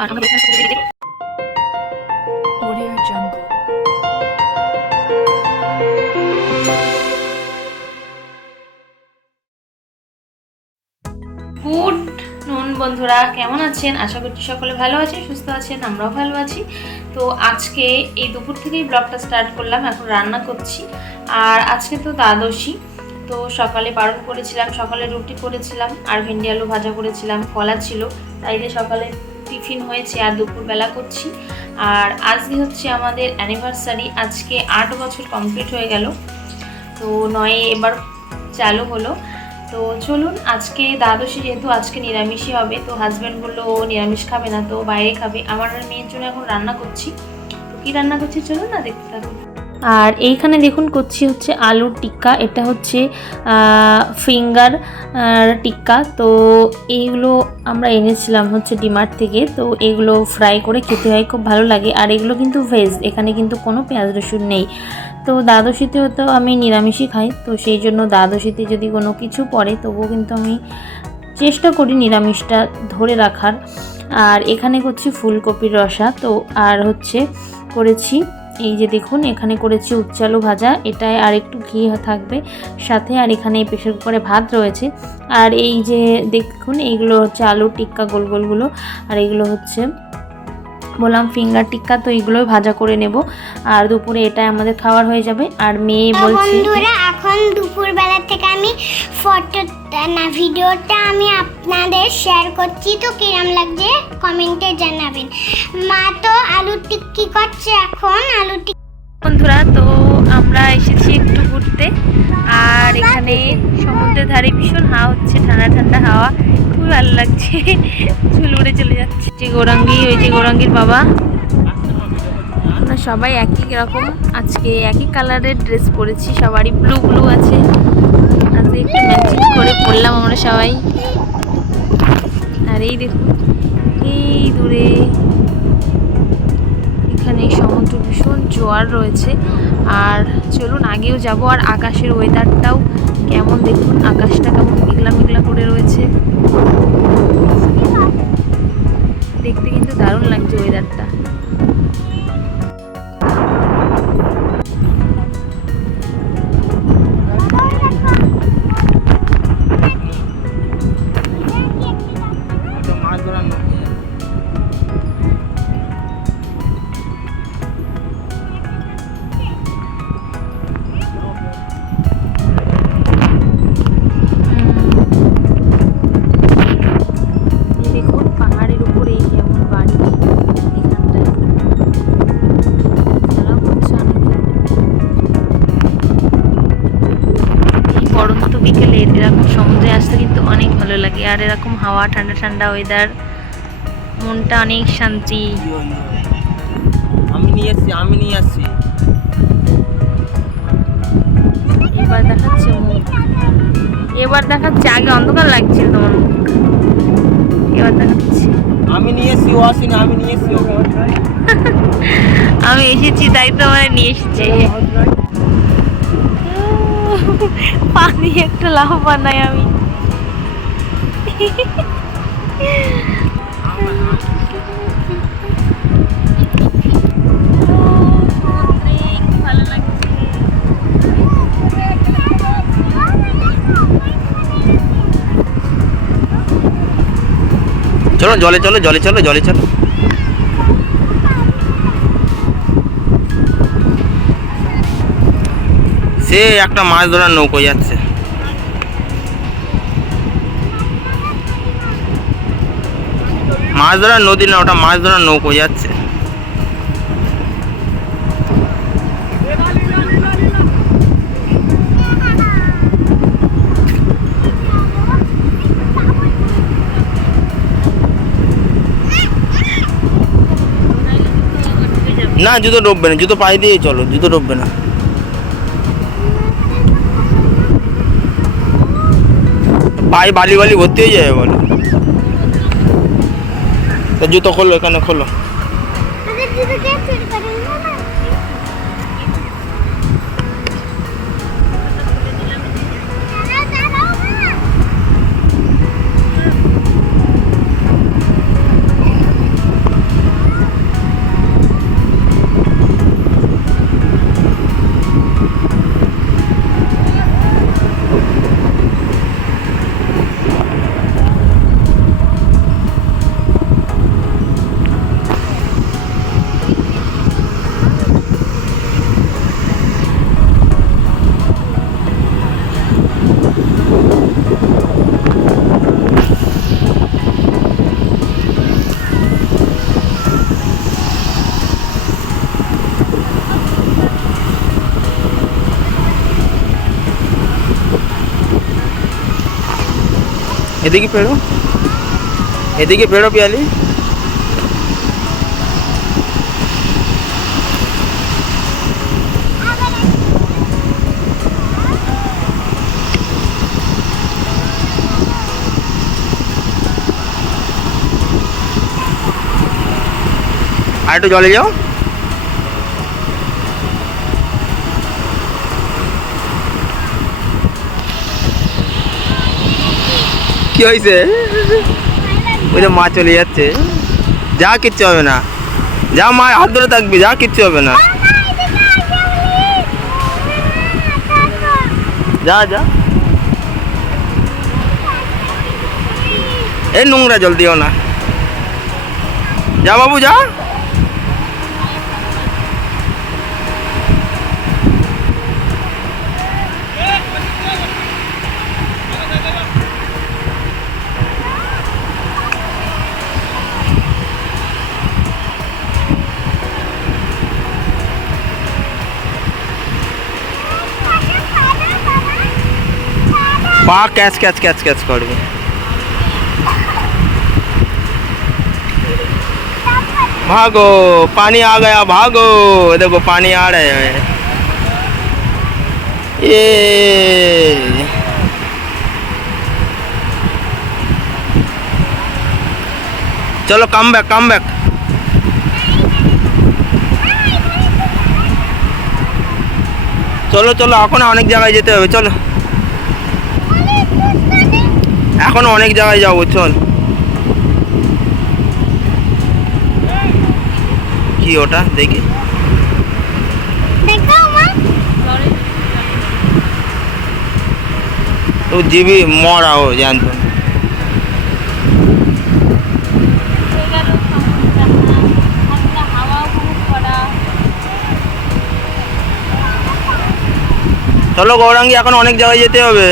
আর আমরা গুড নুন বন্ধুরা কেমন আছেন? আশা করছি সকলে ভালো আছেন সুস্থ আছেন আমরাও ভালো আছি। তো আজকে এই দুপুর থেকেই ব্লগটা স্টার্ট করলাম এখন রান্না করছি। আর আজকে তো দ্বাদশী তো সকালে বারণ করেছিলাম সকালে রুটি করেছিলাম আর ভেন্ডি আলু ভাজা করেছিলাম কলা ছিল তাই দিয়ে সকালে টিফিন হয়েছে আর দুপুরবেলা করছি। আর আজকে হচ্ছে আমাদের অ্যানিভার্সারি আজকে আট বছর কমপ্লিট হয়ে গেল। তো নয় এবার চালু হলো। তো চলুন, আজকে দ্বাদশী যেহেতু আজকে নিরামিষই হবে, তো হাজব্যান্ড বলল, ও নিরামিষ খাবে না তো, বাইরে খাবে। আমার মেয়ের জন্য এখন রান্না করছি। তো কী রান্না করছি চলুন না দেখতে থাকুন। আর এইখানে দেখুন করছি হচ্ছে আলুর টিক্কা, এটা হচ্ছে ফিঙ্গার টিক্কা। তো এইগুলো আমরা এনেছিলাম হচ্ছে ডিমার্ট থেকে, তো এগুলো ফ্রাই করে খেতে হয়, খুব ভালো লাগে। আর এগুলো কিন্তু ভেজ, এখানে কিন্তু কোনো পেঁয়াজ রসুন নেই। তো দ্বাদশীতেও তো আমি নিরামিষই খাই, তো সেই জন্য দ্বাদশীতে যদি কোনো কিছু পড়ে, তবুও কিন্তু আমি চেষ্টা করি নিরামিষটা ধরে রাখার। আর এখানে করছি ফুলকপির রসা, তো আর হচ্ছে করেছি এই যে দেখুন, এখানে করেছি উচ্চালু ভাজা, এটায় আর একটু ঘি থাকবে সাথে, আর এখানে প্রেশার কুকারে ভাত রয়েছে। আর এই যে দেখুন, এইগুলো হচ্ছে আলুর টিক্কা, গোল গোলগুলো আর এগুলো হচ্ছে বললাম ফিঙ্গার টিক্কা, তো এগুলোই ভাজা করে নেব। আর দুপুরে এটাই আমাদের খাওয়ার হয়ে যাবে। আর মেয়ে বলছে এখন দুপুরবেলা থেকে আমি ফটোটা না ভিডিওটা আমি আপনাদের শেয়ার করছি। তো কিরম লাগছে? কমেন্টে জানাবেন। মা তো আলু টিক্কি করছে এখন, আলু টিক্কি বন্ধুরা, তো আমরা এসেছি একটু ঘুরতে। আর এখানে সমুদ্রের ধারে ভীষণ হাওয়া হচ্ছে, ঠান্ডা ঠান্ডা হাওয়া। খুব ভালো লাগছে। চুল উড়ে চলে যাচ্ছে। যে গৌরাঙ্গি, ওই যে গৌরাঙ্গির বাবা। সবাই একই রকম। আজকে একই কালারের ড্রেস পরেছি, সবারই ব্লু ব্লু আছে। আজকে একটু ম্যাচিং করে পরলাম আমরা সবাই। আর এই দেখুন, এই দূরে এখানে সমুদ্র, ভীষণ জোয়ার রয়েছে। আর চলুন, আগেও যাব, আর আকাশের ওয়েদারটাও কেমন দেখুন? আকাশটা কেমন মেঘলা মেঘলা করে রয়েছে। দেখতে কিন্তু দারুণ লাগছে ওয়েদারটা হাওয়া ঠান্ডা ঠান্ডা ওয়েদার মনটা অনেক শান্তি। আমি নিয়ে এসছি আমি নিয়ে আসছি। এবার দেখাচ্ছে এবার দেখাচ্ছে আগে অন্ধকার লাগছিল তোমার মুখ। এবার দেখাচ্ছে। আমি নিয়ে এসছি ও আসিনি আমি নিয়ে এসছি ওকে। আমি এসেছি তাই তো মানে নিয়ে এসেছি। পানি একটা লাভ বানাই আমি। চলো জলে চলো জলে চলো জলে চলো। সে একটা মাছ ধরার নৌকো যাচ্ছে। মাছ ধরার নদী না, ওটা মাছ ধরার নৌকো যাচ্ছে। না, জুতো ডুববে না, জুতো পায়ে দিয়ে চলো, জুতো ডুববে না। পায়ে বালি বালি ভর্তি হয়ে যাবে বলো। তা জুতো খোলো এখানে খোলো এদিকে পেড়ো এদিকে পেড়ো পিয়ালি আর একটু জলে যাও হয়েছে? ওই যে মা চলে যাচ্ছে। যা কিচ্ছু হবে না। যা মা হাত ধরে থাকবি, যা কিচ্ছু হবে না। যা যা। এই নোংরা জল দিও না। যা বাবু, যা। পা ক্যাচ ক্যাচ ক্যাচ ক্যাচ করবে भागो पानी आ गया भागो देखो पानी आ रहे हैं ये চলো কাম ব্যাক কাম ব্যাক চলো চলো এখন অনেক জায়গায় যেতে হবে চলো এখন অনেক জায়গায় যাব চল কি ওটা? দেখি। তো জিবি মরা ও জানতো। চলো গৌরাঙ্গি এখন অনেক জায়গায় যেতে হবে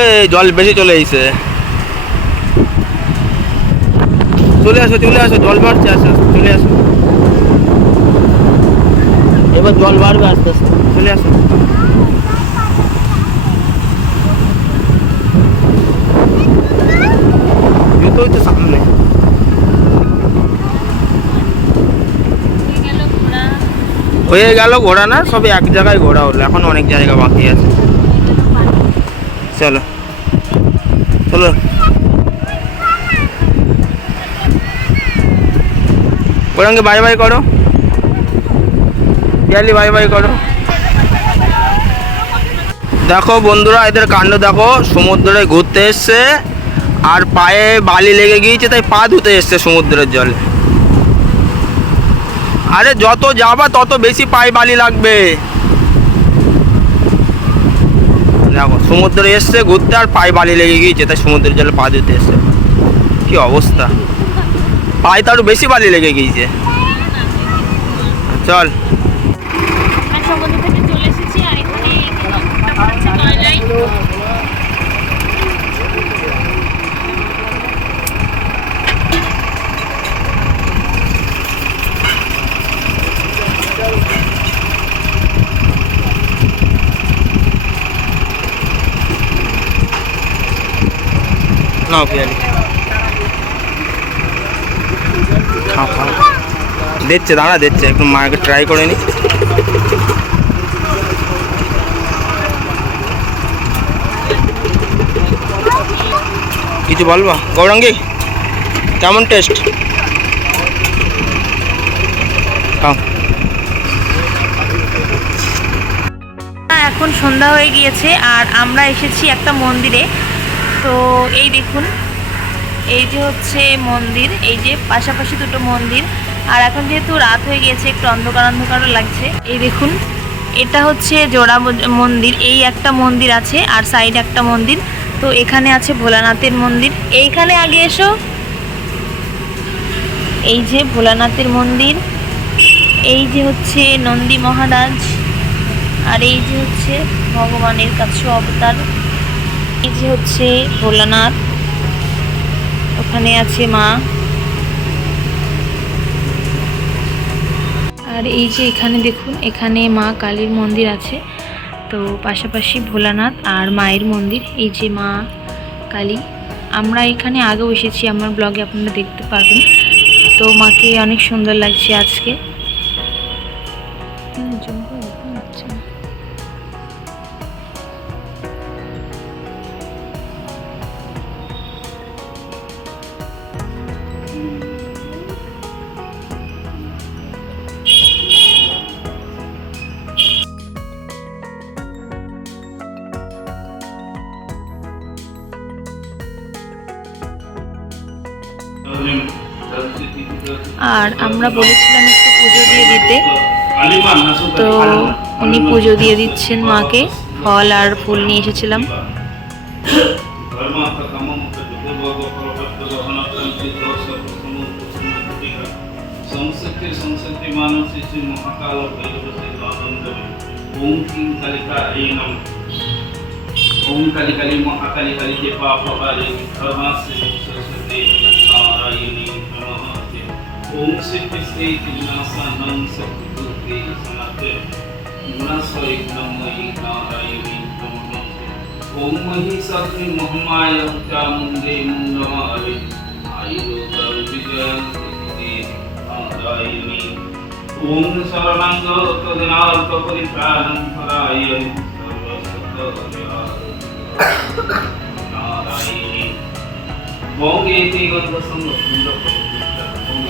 এই জল বেশি চলে এসেছে চলে আসো চলে আসো, জল বাড়ছে আস্তে চলে আসো। এবার জল বাড়বে আস্তে আস্তে, চলে আসো। সামনে। হয়ে গেল ঘোরা না সবে এক জায়গায় ঘোরা হলো, এখন অনেক জায়গা বাকি আছে। চলো। চলো। ওরঙ্গে বাই বাই করো। পিয়ালি বাই বাই করো। দেখো বন্ধুরা, এদের কাণ্ড দেখো, সমুদ্রে ঘুরতে এসছে, আর পায়ে বালি লেগে গিয়েছে, তাই পা ধুতে এসছে সমুদ্রের জলে। আরে যত যাবা, তত বেশি পায়ে বালি লাগবে দেখো সমুদ্রে এসছে, ঘুরতে আর পায়ে বালি লেগে গিয়েছে, তাই সমুদ্রের জলে পা ধুতে এসছে। কি অবস্থা? পায়ে তো বেশি বালি লেগে গিয়েছে। চল। সমুদ্র থেকে চলে এসেছি, আর এখানে নাও পিয়ালি। খাও খাও। দিচ্ছে, দাঁড়া, দিচ্ছে। একটু মাকে ট্রাই করে নি। কিছু বলবা? গৌরাঙ্গি, কেমন টেস্ট খাও। এখন সন্ধ্যা হয়ে গিয়েছে আর আমরা এসেছি একটা মন্দিরে। তো এই দেখুন, এই যে হচ্ছে মন্দির, এই যে পাশাপাশি দুটো মন্দির, আর এখন যেহেতু রাত হয়ে গিয়েছে, একটু অন্ধকার অন্ধকারও লাগছে। এই দেখুন, এটা হচ্ছে জোড়া মন্দির, এই একটা মন্দির আছে, আর সাইড একটা মন্দির, তো এখানে আছে ভোলানাথের মন্দির। এইখানে আগে এসো। এই যে ভোলানাথের মন্দির, এই যে হচ্ছে নন্দী মহারাজ, আর এই যে হচ্ছে ভগবানের কাছে অবতার। এই যে হচ্ছে ভোলানাথ। ওখানে আছে মা। আর এই যে এখানে দেখুন, এখানে মা কালীর মন্দির আছে। তো পাশাপাশি ভোলানাথ আর মায়ের মন্দির। এই যে মা কালী। আমরা এখানে আগেও এসেছি, আমার ব্লগে আপনারা দেখতে পারবেন তো মাকে অনেক সুন্দর লাগছে আজকে। আর আমরা বলেছিলাম একটু পুজো দিয়ে দিতে। তো উনি পুজো দিয়ে দিচ্ছেন মাকে। ফল আর ফুল নিয়ে এসেছিলাম। ওম কালী কালী মহাকালী কালী হারে ধর্মাশ্রী সরস্বতী। নমস্তে ওম শ্রী কৃষ্ণে চিন্নাসানং সত্যুতে সনাতে গুণাশ্বরী নময়ী নারায়ণী নমস্তে ওম মহিষাগ্নি মহামায় চামুণ্ডে মুন্ডমালে আয়ুর্বেদ বিজয়ন্তি নারায়ণী ওম শরণাঙ্গ তদনার্থ পরিত্রাণং পরায়ণ নারায়ণী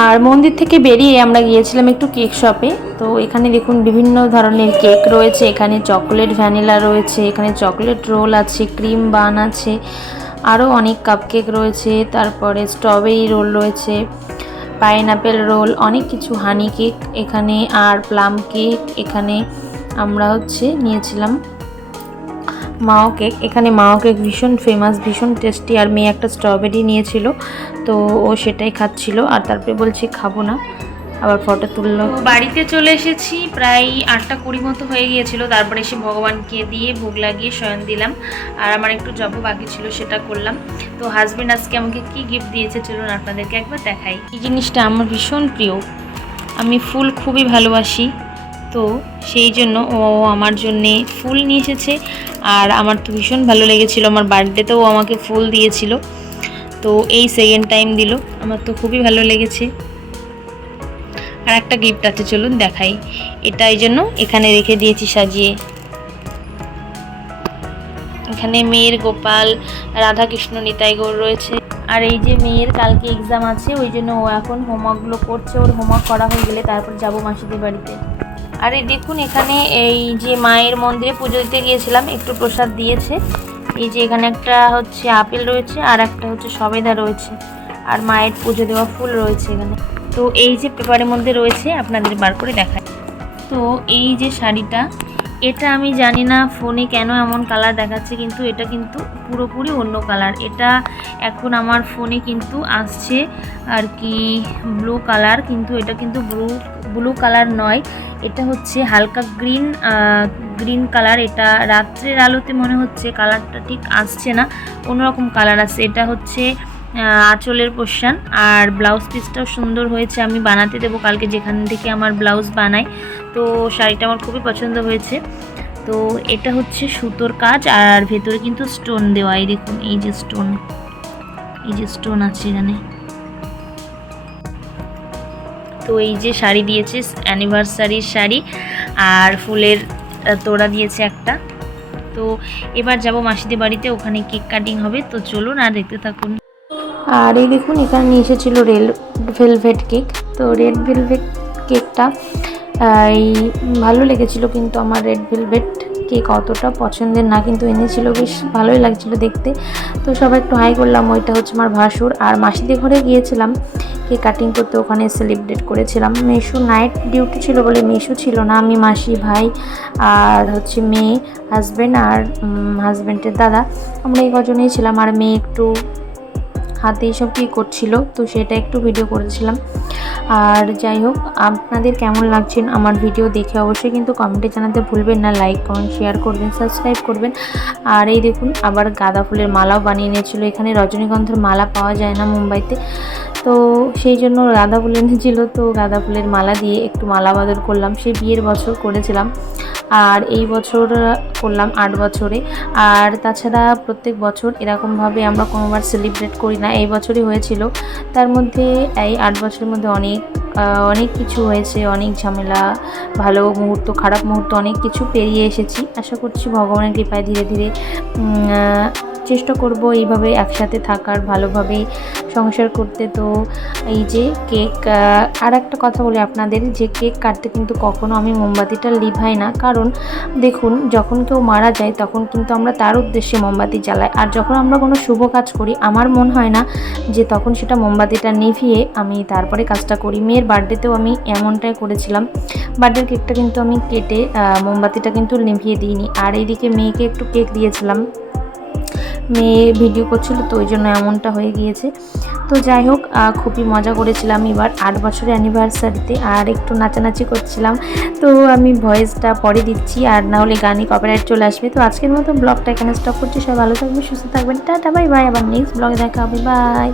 আর মন্দির থেকে বেরিয়ে আমরা গিয়েছিলাম একটু কেক শপে। তো এখানে দেখুন বিভিন্ন ধরনের কেক রয়েছে। এখানে চকলেট, ভ্যানিলা রয়েছে, এখানে চকলেট রোল আছে, ক্রিম বান আছে আরও অনেক কাপকেক রয়েছে। তারপরে স্ট্রবেরি রোল রয়েছে, পাইনাপেল রোল, অনেক কিছু হানি কেক এখানে, আর প্লাম কেক এখানে আমরা হচ্ছে নিয়েছিলাম। মাও কেক। এখানে মাও কেক ভীষণ ফেমাস ভীষণ টেস্টি আর মেয়ে একটা স্ট্রবেরি নিয়েছিল, তো ও সেটাই খাচ্ছিল, আর তারপরে বলছি খাব না। আবার ফটো তুললো। বাড়িতে চলে এসেছি, প্রায় আটটা কুড়ি মতো হয়ে গিয়েছিল, তারপরে এসে ভগবানকে দিয়ে ভোগ লাগিয়ে শয়ন দিলাম, আর আমার একটু জব বাকি ছিল, সেটা করলাম। তো হাজবেন্ড আজকে আমাকে কি গিফট দিয়েছে চলুন আপনাদেরকে একবার দেখাই। এই জিনিসটা আমার ভীষণ প্রিয়। আমি ফুল খুবই ভালোবাসি তো সেই জন্য ও আমার জন্যে ফুল নিয়ে এসেছে। আর আমার তো ভীষণ ভালো লেগেছিল আমার বার্থডেতেও আমাকে ফুল দিয়েছিল। তো এই সেকেন্ড টাইম দিল, আমার তো খুবই ভালো লেগেছে। আর একটা গিফট আছে, চলুন দেখাই। এটা এই জন্য এখানে রেখে দিয়েছি সাজিয়ে। এখানে মেয়ের গোপাল, রাধাকৃষ্ণ, নিতাই গৌর রয়েছে। আর এই যে মেয়ের কালকে এক্সাম আছে, ওই জন্য ও এখন হোমওয়ার্কগুলো করছে। ওর হোমওয়ার্ক করা হয়ে গেলে তারপর যাব মাসিদের বাড়িতে। আর এই দেখুন, এখানে এই যে মায়ের মন্দিরে পুজো দিতে গিয়েছিলাম, একটু প্রসাদ দিয়েছে। এই যে এখানে একটা হচ্ছে আপেল রয়েছে, আর একটা হচ্ছে সবেদা রয়েছে, আর মায়ের পুজো দেওয়া ফুল রয়েছে এখানে। তো এই যে পেপারের মধ্যে রয়েছে, আপনাদের বার করে দেখায় তো এই যে শাড়িটা এটা আমি জানি না ফোনে কেন এমন কালার দেখাচ্ছে, কিন্তু এটা কিন্তু পুরোপুরি অন্য কালার এটা এখন আমার ফোনে কিন্তু আসছে আর কি ব্লু কালার কিন্তু এটা কিন্তু ব্লু ব্লু কালার নয়। এটা হচ্ছে হালকা গ্রিন গ্রিন কালার এটা রাত্রের আলোতে মনে হচ্ছে কালারটা ঠিক আসছে না, অন্যরকম কালার আছে। এটা হচ্ছে আঁচলের পোর্শান আর ব্লাউজ পিসটাও সুন্দর হয়েছে, আমি বানাতে দেবো কালকে যেখান থেকে আমার ব্লাউজ বানাই। তো শাড়িটা আমার খুবই পছন্দ হয়েছে। তো এটা হচ্ছে সুতোর কাজ, আর ভেতরে কিন্তু স্টোন দেওয়া। এই দেখুন, এই যে স্টোন এই যে স্টোন আছে এখানে। তো এই যে শাড়ি দিয়েছে অ্যানিভার্সারির শাড়ি, আর ফুলের তোড়া দিয়েছে একটা। তো এবার যাব মাসিদের বাড়িতে, ওখানে কেক কাটিং হবে। তো চলুন আর দেখতে থাকুন। আর এই দেখুন, এখানে নিয়ে এসেছিল রেল ভেলভেট কেক। তো রেড ভেলভেট কেকটা এই ভালো লেগেছিল কিন্তু আমার রেড ভেলভেট কেক অতটা পছন্দের না, কিন্তু এনেছিল বেশ ভালোই লাগছিল দেখতে। তো সবাই একটু হাই করলাম, ওইটা হচ্ছে আমার ভাসুর। আর মাসিদের ঘরে গিয়েছিলাম, কেক কাটিং করতে, ওখানে সেলিব্রেট করেছিলাম। মেশু নাইট ডিউটি ছিল বলে মেশু ছিল না, আমি মাসি, ভাই আর হচ্ছে মেয়ে হাজব্যান্ড আর হাজব্যান্ডের দাদা। আমরা এই কজনেই ছিলাম, আর মেয়ে একটু হাতে এসব কী করছিল, তো সেটা একটু ভিডিও করেছিলাম। আর যাই হোক, আপনাদের কেমন লাগছেন আমার ভিডিও দেখে অবশ্যই কিন্তু কমেন্টে জানাতে ভুলবেন না। লাইক কমেন্ট শেয়ার করবেন সাবস্ক্রাইব করবেন। আর এই দেখুন, আবার গাঁদা ফুলের মালাও বানিয়ে নিয়েছিল। এখানে রজনীগন্ধার মালা পাওয়া যায় না মুম্বাইতে। তো সেই জন্য গাঁদা ফুল এনেছিল, তো গাঁদা ফুলের মালা দিয়ে একটু মালা বদল করলাম। সে বিয়ের বছর করেছিলাম, আর এই বছর করলাম আট বছরে। আর তাছাড়া প্রত্যেক বছর এরকমভাবে আমরা কোনোবার সেলিব্রেট করি না, এই বছরই হয়েছিল। তার মধ্যে এই আট বছরের মধ্যে অনেক অনেক কিছু হয়েছে, অনেক ঝামেলা, ভালো মুহূর্ত, খারাপ মুহূর্ত, অনেক কিছু পেরিয়ে এসেছি। আশা করছি ভগবানের কৃপায় ধীরে ধীরে চেষ্টা করব এইভাবে একসাথে থাকার ভালোভাবে সংসার করতে। তো এই যে কেক আর একটা কথা বলি আপনাদের, যে কেক কাটতে কিন্তু কখনো আমি মোমবাতিটা লিভাই না। কারণ দেখুন, যখন কেউ মারা যায়, তখন কিন্তু আমরা তার উদ্দেশ্যে মোমবাতি জ্বালাই। আর যখন আমরা কোনো শুভ কাজ করি, আমার মন হয় না যে তখন সেটা মোমবাতিটা নিভিয়ে আমি তারপরে কাজটা করি। মেয়ের বার্থডেতেও আমি এমনটাই করেছিলাম। বার্থডের কেকটা কিন্তু আমি কেটে মোমবাতিটা কিন্তু নিভিয়ে দিইনি। আর এইদিকে মেয়েকে একটু কেক দিয়েছিলাম। মেয়ে ভিডিও করছিল, তো ওই জন্য এমনটা হয়ে গিয়েছে। তো যাই হোক খুবই মজা করেছিলাম এবার। আট বছরের অ্যানিভার্সারিতে আর একটু নাচানাচি করছিলাম। তো আমি ভয়েসটা পরে দিচ্ছি, আর না হলে গানে কপিরাইট চলে আসবে। তো আজকের মতো ব্লগটা এখানে স্টপ করছি। সবাই ভালো থাকবে সুস্থ থাকবেন। টাটা বাই বাই আবার নেক্সট ব্লগে দেখা হবে। বাই